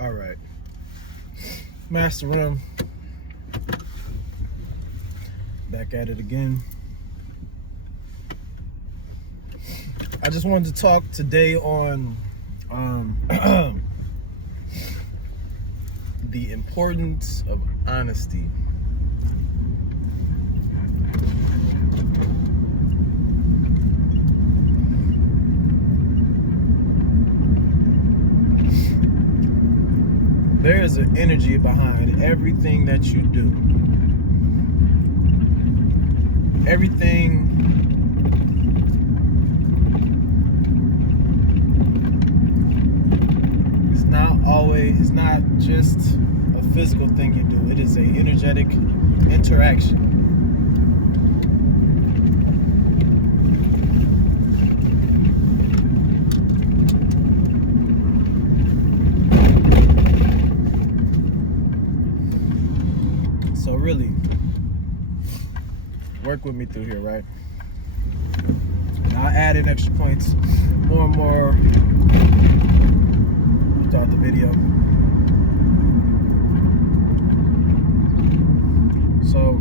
All right. Master Rum. Back at it again. I just wanted to talk today on the importance of honesty. There is an energy behind everything that you do. Everything it's not just a physical thing you do. It is an energetic interaction. So really, work with me through here, right? And I'll add in extra points more and more throughout the video. So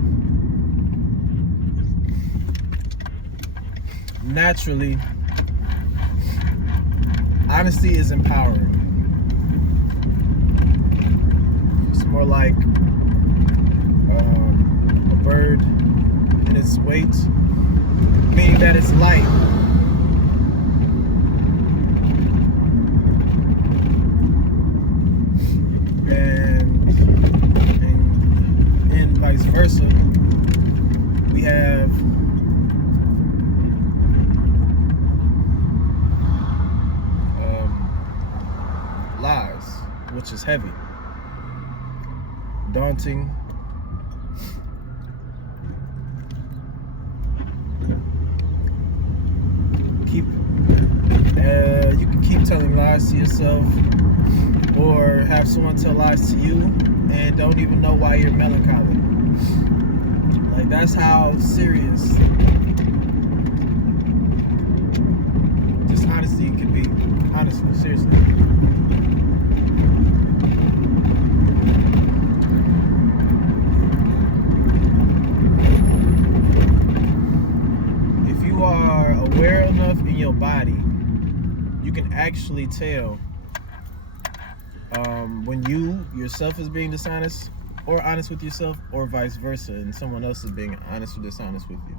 naturally, honesty is empowering. It's more like a bird in its weight, meaning that it's light. And vice versa, we have lies, which is heavy, daunting, you can keep telling lies to yourself or have someone tell lies to you and don't even know why you're melancholy. Like, that's how serious dishonesty can be. Honestly, seriously. If you are aware enough in your body, you can actually tell when you yourself is being dishonest or honest with yourself, or vice versa, and someone else is being honest or dishonest with you.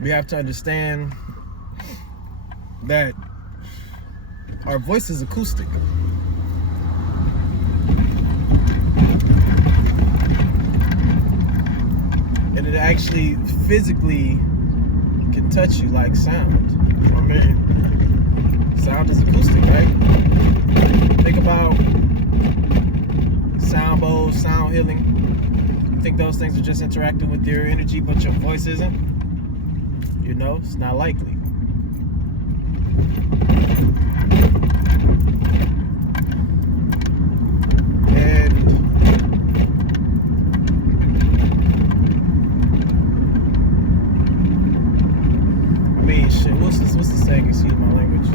We have to understand that our voice is acoustic. And it actually physically can touch you like sound. I mean, sound is acoustic, right? Think about sound bowls, sound healing. You think those things are just interacting with your energy, but your voice isn't? You know, it's not likely. What's the saying? Excuse my language.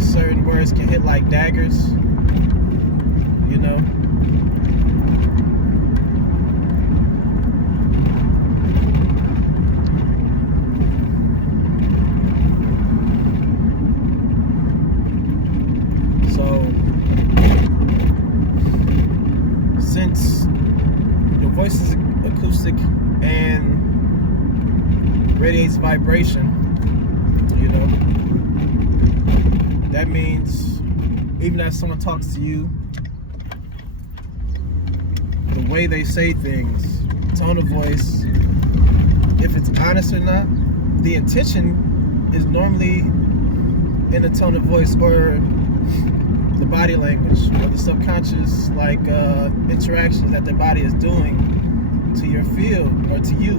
Certain words can hit like daggers. You know. So, since your voice is acoustic and radiates vibration, you know, that means even as someone talks to you, the way they say things, tone of voice, if it's honest or not, the intention is normally in the tone of voice or the body language or the subconscious interactions that their body is doing to your field or to you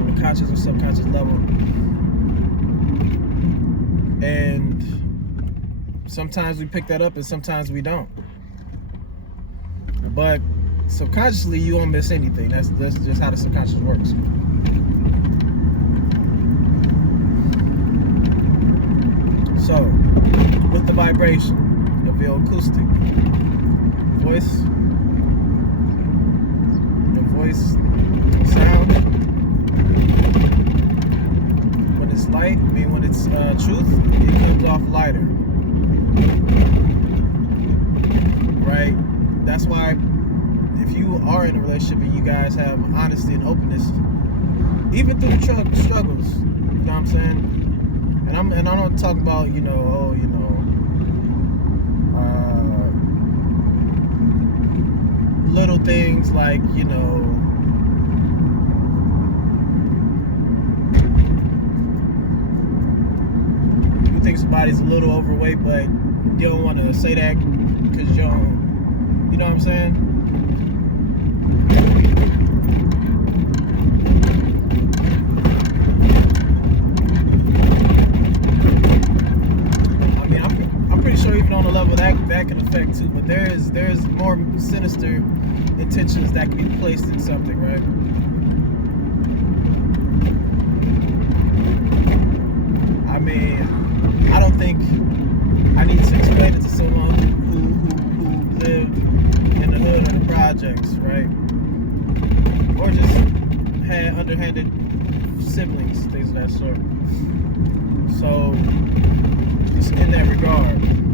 on a conscious or subconscious level. And sometimes we pick that up and sometimes we don't. But subconsciously, you won't miss anything. That's just how the subconscious works. So, vibration of your acoustic voice, sound. When it's light, when it's truth, it comes off lighter. Right? That's why if you are in a relationship and you guys have honesty and openness, even through the struggles, you know what I'm saying? And I'm not talking about, little things like, you think somebody's a little overweight, but you don't want to say that because you don't, you know what I'm saying? I'm pretty sure even on the level that can affect too, but there's more sinister intentions that can be placed in something, right? I don't think I need to explain it to someone who lived in the hood or the projects, right? Or just had underhanded siblings, things of that sort. So, just in that regard.